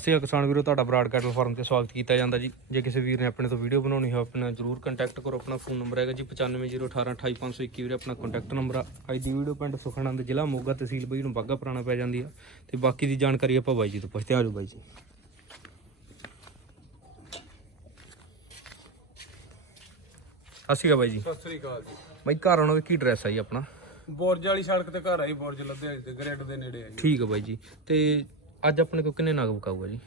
ਅਸੀਂ ਕਿਸਾਨ ਵੀਰੋ ਤੁਹਾਡਾ ਬਰਾਡ ਕੈਟਲ ਫਾਰਮ ਤੇ ਸਵਾਗਤ ਕੀਤਾ ਜਾਂਦਾ ਜੀ। ਜੇ ਕਿਸੇ ਵੀਰ ਨੇ ਆਪਣੇ ਤੋਂ ਵੀਡੀਓ ਬਣਾਉਣੀ ਹੋ ਆਪਣਾ ਜਰੂਰ ਕੰਟੈਕਟ ਕਰੋ। ਆਪਣਾ ਫੋਨ ਨੰਬਰ ਹੈਗਾ ਜੀ 9501828521 ਵੀਰੇ ਆਪਣਾ ਕੰਟੈਕਟ ਨੰਬਰ ਆ। ਅੱਜ ਦੀ ਵੀਡੀਓ ਪਿੰਡ ਸੁਖਨੰਦ ਜ਼ਿਲ੍ਹਾ ਮੋਗਾ ਤਹਿਸੀਲ ਬਈ ਨੂੰ ਬਾਗਾ ਪੁਰਾਣਾ ਪੈ ਜਾਂਦੀ ਆ। ਤੇ ਬਾਕੀ ਦੀ ਜਾਣਕਾਰੀ ਆਪਾਂ ਬਾਈ ਜੀ ਤੋਂ ਪੁੱਛਦੇ ਆਜੋ ਬਾਈ ਜੀ। ਅਕਾਲ ਬਾਈ ਜੀ। ਸਤਿ ਸ੍ਰੀ ਅਕਾਲ ਜੀ। ਬਾਈ ਘਰ ਆਉਣਾ ਦਾ ਕੀ ਆ ਜੀ ਆਪਣਾ? ਬੁਰਜ ਵਾਲੀ ਸੜਕ ਤੇ ਘਰ ਆਈ ਬੁਰਜ ਲੱਦਿਆ ਤੇ ਗ੍ਰਿਡ ਦੇ ਨੇੜੇ ਆ ਜੀ। ਠੀਕ ਹੈ ਬਾਈ ਜੀ। ਤੇ ਅੱਜ ਆਪਣੇ ਕੋਲ ਕਿੰਨੇ ਨਗ ਬਕਾਊਗਾ ਜੀ?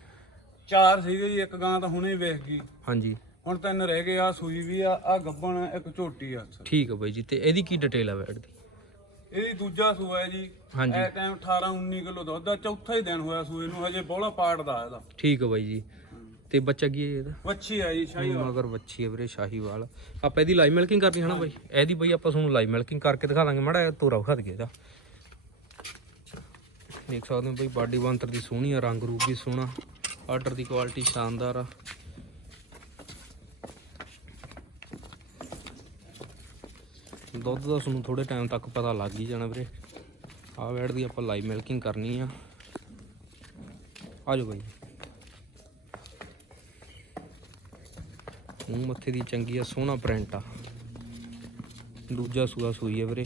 ਚਾਰ ਸੀਗੇ ਜੀ ਇੱਕ ਗਾਂ ਤਾਂ ਹੁਣੇ ਵੇਖ ਗਈ। ਹਾਂਜੀ। ਹੁਣ ਤਿੰਨ ਰਹਿ ਗਏ ਆ ਸੂਈ ਵੀ ਆ ਆ ਗੱਬਣ ਇੱਕ ਝੋਟੀ ਆ ਠੀਕ ਹੈ ਬਾਈ ਜੀ ਤੇ ਇਹਦੀ ਕੀ ਡਿਟੇਲ ਆ ਬੈਡ ਦੀ? ਇਹਦੀ ਦੂਜਾ ਸੂਆ ਹੈ ਜੀ। ਹਾਂਜੀ। ਇਹ ਟਾਈਮ 18 19 ਕਿਲੋ ਦੁੱਧ ਦਾ ਚੌਥਾ ਹੀ ਦਿਨ ਹੋਇਆ ਸੂਏ ਨੂੰ ਹਜੇ ਬੋਲਾ ਪਾੜਦਾ ਇਹਦਾ। ਠੀਕ ਹੈ ਬਾਈ ਜੀ। ਤੇ ਬੱਚਾ ਕੀ ਹੈ ਇਹਦਾ? ਵੱਛੀ ਆ ਜੀ ਸ਼ਾਹੀ ਮਗਰ ਬੱਚੀ ਹੈ ਵੀਰੇ ਸ਼ਾਹੀਵਾਲ। ਆਪਾਂ ਇਹਦੀ ਲਾਈਵ ਮਿਲਕਿੰਗ ਕਰਨੀ ਹੈ ਨਾ ਬਾਈ? ਇਹਦੀ ਬਾਈ ਆਪਾਂ ਤੁਹਾਨੂੰ ਲਾਈਵ ਮਿਲਕਿੰਗ ਕਰਕੇ ਦਿਖਾ ਦਾਂਗੇ ਮੜਾ ਤੋਰਾ ਵਿਖਾ ਦਈਏ ਇਹਦਾ। ਦੇਖ ਸਕਦੇ ਹੋ ਬਾਈ ਬਾਡੀ ਬੰਤਰ ਦੀ ਸੋਹਣੀ ਆ, ਰੰਗ ਰੂਪ ਵੀ ਸੋਹਣਾ। ਆਰਡਰ ਦੀ ਕੁਆਲਿਟੀ ਸ਼ਾਨਦਾਰ ਆ। ਦੁੱਧ ਦਾ ਤੁਹਾਨੂੰ ਥੋੜੇ ਟਾਈਮ ਤੱਕ ਪਤਾ ਲੱਗ ਹੀ ਜਾਣਾ ਵੀਰੇ। ਆ ਵੈੜ ਦੀ ਆਪਾਂ ਲਾਈਵ ਮਿਲਕਿੰਗ ਕਰਨੀ ਆ। ਆਜੋ ਬਾਈ। ਮੂੰਹ ਮੱਥੇ ਦੀ ਚੰਗੀ ਆ, ਸੋਹਣਾ ਪ੍ਰਿੰਟ ਆ। ਦੂਜਾ ਸੂਆ ਸੂਈ ਹੈ ਵੀਰੇ।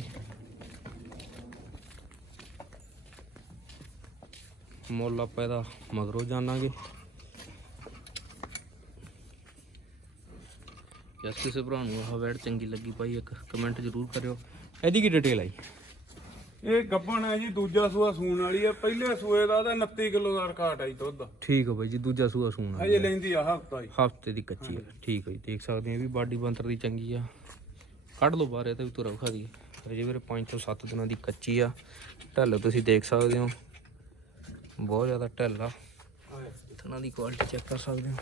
ਮੁੱਲ ਆਪਾਂ ਇਹਦਾ ਮਗਰੋਂ ਜਾਣਾਂਗੇ। ਜਸ ਕਿਸੇ ਭਰਾ ਨੂੰ ਆਹ ਵੈੜ ਚੰਗੀ ਲੱਗੀ ਭਾਈ ਇੱਕ ਕਮੈਂਟ ਜ਼ਰੂਰ ਕਰਿਓ। ਇਹਦੀ ਕੀ ਡਿਟੇਲ ਆਈ? ਇਹ ਗੱਬਣ ਹੈ ਜੀ ਦੂਜਾ ਸੂਆ ਸੂਣ ਵਾਲੀ ਆ। ਪਹਿਲੇ ਸੂਏ ਦਾ ਤਾਂ 29 ਕਿਲੋ ਦਾ ਰਿਕਾਰਡ ਆ ਜੀ ਦੁੱਧ। ਦਾ ਠੀਕ ਹੈ ਬਾਈ ਜੀ ਦੂਜਾ ਸੂਆ ਸੂਣਾ ਹਜੇ ਲੈਂਦੀ ਆ ਹਫਤਾ ਜੀ ਹਫ਼ਤੇ ਦੀ ਕੱਚੀ ਹੈ ਠੀਕ ਹੈ ਜੀ ਦੇਖ ਸਕਦੇ ਆ ਇਹ ਵੀ ਬਾਡੀ ਬੰਤਰ ਦੀ ਚੰਗੀ ਆ। ਕੱਢ ਲਓ ਬਾਹਰ ਇਹ ਤੇ ਵੀ ਤੁਰਾ ਵਿਖਾ ਦਈਏ ਅਜੇ ਵੀਰੇ 5 ਤੋਂ 7 ਦਿਨਾਂ ਦੀ ਕੱਚੀ ਆ। ਢੱਲ ਤੁਸੀਂ ਦੇਖ ਸਕਦੇ ਹੋ। ਬਹੁਤ ਜ਼ਿਆਦਾ ਢੱਲ ਆ। ਥਣਾ ਦੀ ਕੁਆਲਿਟੀ ਚੈੱਕ ਕਰ ਸਕਦੇ ਹੋ।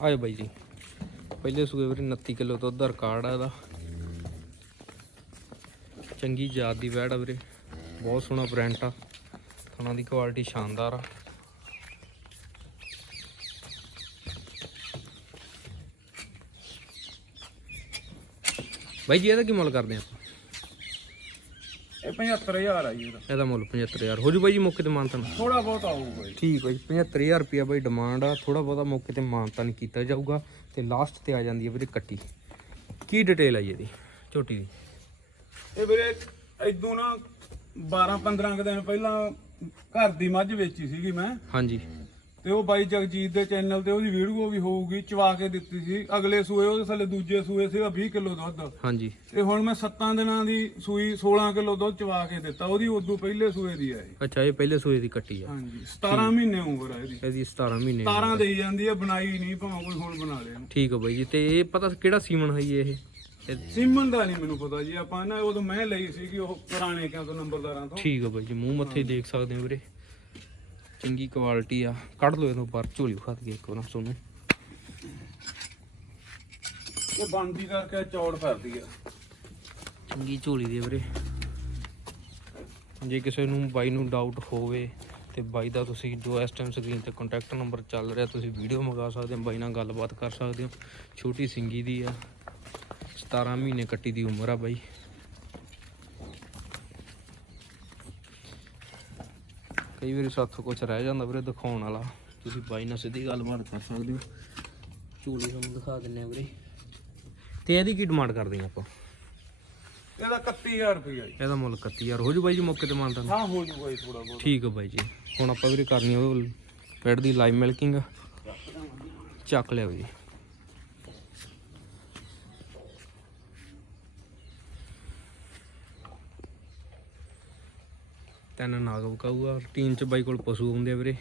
ਆਏ ਬਾਈ ਜੀ। ਪਹਿਲੇ ਸੂਏ ਵੀਰੇ 29 ਕਿਲੋ ਦੁੱਧ ਦਾ ਰਿਕਾਰਡ ਆ ਇਹਦਾ। ਚੰਗੀ ਜਾਤ ਦੀ ਵੈੜ ਆ ਵੀਰੇ। ਬਹੁਤ ਸੋਹਣਾ ਪ੍ਰਿੰਟ ਆ। ਥਣਾ ਦੀ ਕੁਆਲਿਟੀ ਸ਼ਾਨਦਾਰ ਆ। ਬਾਈ ਜੀ ਇਹਦਾ ਕੀ ਮੁੱਲ ਕਰਦੇ ਆਪਾਂ ਇਹ 75000 ਆ ਜੀ ਇਹਦਾ। ਇਹਦਾ ਮੁੱਲ 75000 ਹੋ ਜੂ ਬਾਈ ਜੀ ਮੌਕੇ ਤੇ ਮਾਨਤਨ ਥੋੜਾ ਬਹੁਤ ਆਊਗਾ ਜੀ। ਠੀਕ ਹੈ ਜੀ 75000 ਰੁਪਿਆ ਬਾਈ ਡਿਮਾਂਡ ਆ। ਥੋੜਾ ਬਹੁਤਾ ਮੌਕੇ ਤੇ ਮਾਨਤਨ ਕੀਤਾ ਜਾਊਗਾ। ਤੇ ਲਾਸਟ ਤੇ ਆ ਜਾਂਦੀ ਹੈ ਵੀਰੇ ਕੱਟੀ। ਕੀ ਡਿਟੇਲ ਆ ਜੀ ਇਹਦੀ? ਝੋਟੀ ਦੀ। ਇਹ ਵੀਰੇ ਇਦੋਂ ਨਾ 12 15 ਕੁ ਦਿਨ ਪਹਿਲਾਂ ਘਰ ਦੀ ਮੱਝ ਵੇਚੀ ਸੀਗੀ ਮੈਂ। ਹਾਂਜੀ। ਤੇ ਉਹ ਬਾਈ ਜਗਜੀਤ ਦੇ ਚੈਨਲ ਤੇ ਉਹਦੀ ਵੀਡੀਓ ਵੀ ਹੋਊਗੀ ਚਵਾ ਕੇ ਦਿੱਤੀ ਸੀ। ਅਗਲੇ ਸੂਏ ਉਹਦੇ ਥੱਲੇ ਦੂਜੇ ਸੂਏ ਸੀਗਾ 20 ਕਿਲੋ ਦੁੱਧ। ਹਾਂਜੀ। ਤੇ ਹੁਣ ਮੈਂ 7 ਦਿਨਾਂ ਦੀ ਸੂਈ 16 ਕਿਲੋ ਦੁੱਧ ਚਵਾ ਕੇ ਦਿੱਤਾ। ਉਹਦੀ ਉਦੋਂ ਪਹਿਲੇ ਸੂਏ ਦੀ ਇਹ। ਅੱਛਾ ਇਹ ਪਹਿਲੇ ਸੂਏ ਦੀ ਕੱਟੀ ਆ। ਹਾਂਜੀ 17 ਮਹੀਨੇ ਉਮਰ ਹੈ ਇਹਦੀ। ਇਹਦੀ 17 ਮਹੀਨੇ 17 ਦੇਈ ਜਾਂਦੀ ਹੈ ਬਣਾਈ ਨਹੀਂ ਭਾਵੇਂ ਕੋਈ ਹੁਣ ਬਣਾ ਲੇ। ਠੀਕ ਹੈ ਬਾਈ ਜੀ ਤੇ ਇਹ ਪਤਾ ਕਿਹੜਾ ਸੀਮਨ ਹੈ ਇਹ? ਸਿਮਨ ਦਾ ਨਹੀਂ ਮੈਨੂੰ ਪਤਾ ਜੀ ਆਪਾਂ ਨਾ ਉਦੋਂ ਮੈਂ ਲਈ ਸੀਗੀ ਉਹ ਪੁਰਾਣੇ ਤੋਂ ਨੰਬਰਦਾਰਾਂ ਤੋਂ। ਠੀਕ ਹੈ ਬਾਈ ਜੀ ਮੂੰਹ ਮੱਥੇ ਦੇਖ ਸਕਦੇ ਹੋ ਵੀਰੇ। ਚੰਗੀ ਕੁਆਲਿਟੀ ਆ। ਕੱਢ ਲਓ ਇਹਨੂੰ ਪਰ ਝੋਲੀ ਖਾ ਕੇ ਇੱਕ ਵਾਰ ਤੁਹਾਨੂੰ ਇਹ ਬਣਦੀ ਕਰਕੇ ਚੌੜ ਫਿਰਦੀ ਆ। ਚੰਗੀ ਝੋਲੀ ਦੀ ਵੀਰੇ। ਜੇ ਕਿਸੇ ਨੂੰ ਬਾਈ ਨੂੰ ਡਾਊਟ ਹੋਵੇ ਤੇ ਬਾਈ ਦਾ ਤੁਸੀਂ ਜੋ ਇਸ ਟਾਈਮ ਸਕਰੀਨ ਤੇ ਕੰਟੈਕਟ ਨੰਬਰ ਚੱਲ ਰਿਹਾ ਤੁਸੀਂ ਵੀਡੀਓ ਮੰਗਾ ਸਕਦੇ ਹੋ ਬਾਈ ਨਾਲ ਗੱਲਬਾਤ ਕਰ ਸਕਦੇ ਹੋ। ਛੋਟੀ ਸਿੰਗੀ ਦੀ ਆ 17 ਮਹੀਨੇ ਕੱਟੀ ਦੀ ਉਮਰ ਆ ਬਾਈ। ਕਈ ਵਾਰੀ ਸਾਥੋਂ ਕੁਝ ਰਹਿ ਜਾਂਦਾ ਵੀਰੇ ਦਿਖਾਉਣ ਵਾਲਾ। ਤੁਸੀਂ ਬਾਈ ਨਾਲ ਸਿੱਧੀ ਗੱਲਬਾਤ ਕਰ ਸਕਦੇ ਹੋ। ਝੋਲੀ ਤੁਹਾਨੂੰ ਦਿਖਾ ਦਿੰਨੇ ਆ ਵੀਰੇ। ਤੇ ਇਹਦੀ ਕੀ ਡਿਮਾਂਡ ਕਰਦੇ ਆ ਆਪਾਂ? ਇਹਦਾ 31000 ਰੁਪਇਆ ਜੀ। ਇਹਦਾ ਮੁੱਲ 31000 ਹੋ ਜੂ ਬਾਈ ਜੀ ਮੌਕੇ ਤੇ ਮਾਨਤਾ ਹਾਂ ਹੋ ਜੂਗਾ ਜੀ ਥੋੜਾ ਬਹੁਤ। ਠੀਕ ਹੈ ਬਾਈ ਜੀ। ਹੁਣ ਆਪਾਂ ਵੀਰੇ ਕਰਨੀ ਉਹ ਪੈਡ ਦੀ ਲਾਈਵ ਮਿਲਕਿੰਗ। ਚੱਕ ਲਿਆ ਜੀ। ਤਿੰਨ ਨਾਗ ਬਕਾਊਗਾ ਟੀਮ ਚ ਬਾਈ ਕੋਲ ਪਸ਼ੂ ਹੁੰਦੇ ਆ ਵੀਰੇ।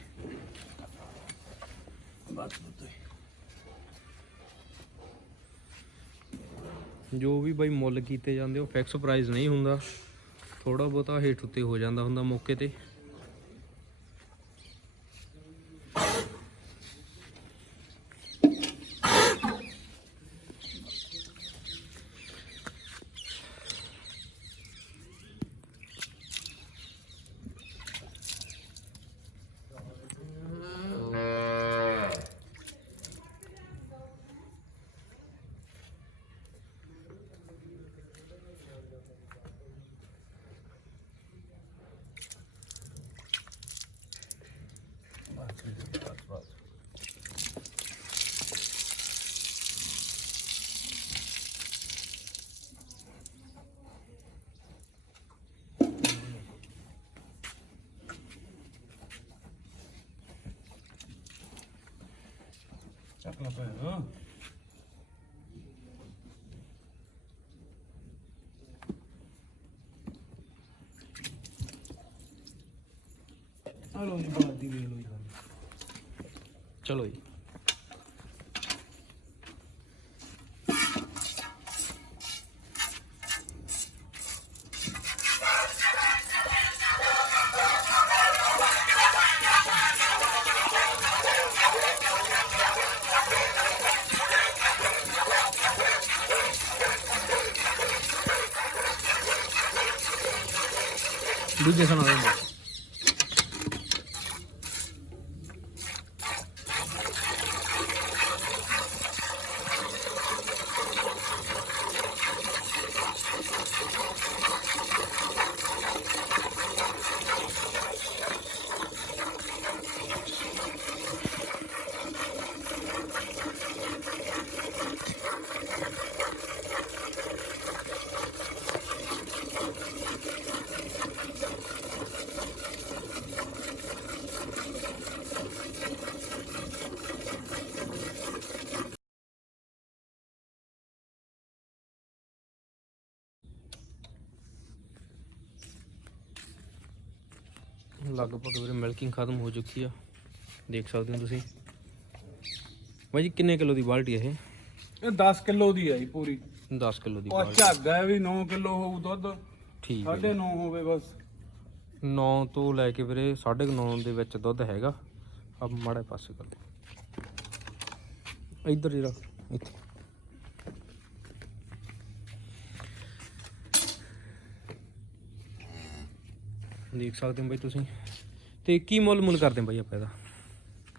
ਜੋ ਵੀ ਬਾਈ ਮੁੱਲ ਕੀਤੇ ਜਾਂਦੇ ਉਹ ਫਿਕਸ ਪ੍ਰਾਈਸ ਨਹੀਂ ਹੁੰਦਾ। ਥੋੜਾ ਬਹੁਤਾ ਹੇਠ ਉੱਤੇ ਹੋ ਜਾਂਦਾ ਹੁੰਦਾ ਮੌਕੇ ਤੇ। ਚੱਕ ਲਾ ਪੈਰ ਹਲੋ ਜੀ ਬਾਤ ਦੀ ਵੇਖ ਲਓ ਜੀ ਚਲੋ ਜੀ ਦੂਜੇ ਸੁਣਾ ਦਿੰਦੇ ਲਗਭਗ ਵੀਰੇ ਮਿਲਕਿੰਗ ਖਤਮ ਹੋ ਚੁੱਕੀ ਆ। ਦੇਖ ਸਕਦੇ ਹੋ ਤੁਸੀਂ। ਬਾਈ ਜੀ ਕਿੰਨੇ ਕਿਲੋ ਦੀ ਬਾਲਟੀ ਹੈ ਇਹ? 10 ਕਿਲੋ ਦੀ ਹੈ ਜੀ ਪੂਰੀ। ਇਹ 10 ਕਿਲੋ ਦੀ ਉਹ ਬਾਲਟੀ। ਝੱਗ ਹੈ ਵੀ 9 ਕਿਲੋ ਹੋਊ ਦੁੱਧ। ਠੀਕ ਹੈ 9.5 ਹੋਵੇ ਬਸ। 9 ਤੋਂ ਲੈ ਕੇ ਵੀਰੇ 9.5 ਦੇ ਵਿੱਚ ਦੁੱਧ ਹੈਗਾ। ਆ ਮਾੜੇ ਪਾਸੇ ਕਰ ਦੇ। ਇੱਧਰ ਜਿਹੜਾ ਇੱਥੇ। ਦੇਖ ਸਕਦੇ ਹੋ ਬਾਈ ਤੁਸੀਂ। ਤੇ ਕੀ ਮੁੱਲ ਮੁੱਲ ਕਰਦੇ ਹੋ ਬਾਈ ਆਪਾਂ ਇਹਦਾ?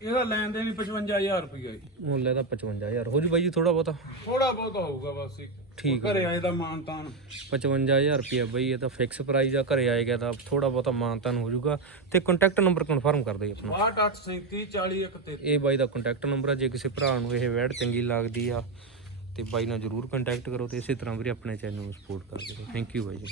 ਇਹਦਾ ਲੈਣ ਦੇ ਵੀ 55000 ਰੁਪਇਆ ਜੀ। ਮੁੱਲ ਇਹਦਾ 55000 ਹੋ ਜੂ ਬਾਈ ਜੀ ਥੋੜਾ ਬਹੁਤਾ? ਥੋੜਾ ਬਹੁਤ ਹੋਊਗਾ ਬਸ ਇੱਕ। ਠੀਕ ਘਰੇ ਆਏ ਦਾ ਮਾਨ ਤਾਨ 55000 ਰੁਪਏ ਬਈ ਇਹ ਤਾਂ ਫਿਕਸ ਪ੍ਰਾਈਸ ਆ ਘਰੇ ਆਏਗਾ ਤਾਂ ਥੋੜਾ ਬਹੁਤਾ ਮਾਨਤਾਨ ਹੋ ਜਾਊਗਾ ਤੇ ਕੰਟੈਕਟ ਨੰਬਰ ਕਨਫਰਮ ਕਰ ਦਿਓ ਆਪਣਾ। 6837 40 ਇਹ ਬਾਈ ਦਾ ਕੰਟੈਕਟ ਨੰਬਰ ਆ ਜੇ ਕਿਸੇ ਭਰਾ ਨੂੰ ਇਹ ਵੈਡ ਚੰਗੀ ਲੱਗਦੀ ਆ ਤੇ ਬਾਈ ਨਾਲ ਜਰੂਰ ਕੰਟੈਕਟ ਕਰੋ ਤੇ ਇਸੇ ਤਰ੍ਹਾਂ ਵੀਰੇ ਆਪਣੇ ਚੈਨਲ ਨੂੰ ਸਪੋਰਟ ਕਰਦੇ ਰਹੋ ਥੈਂਕ ਯੂ ਬਾਈ ਜੀ।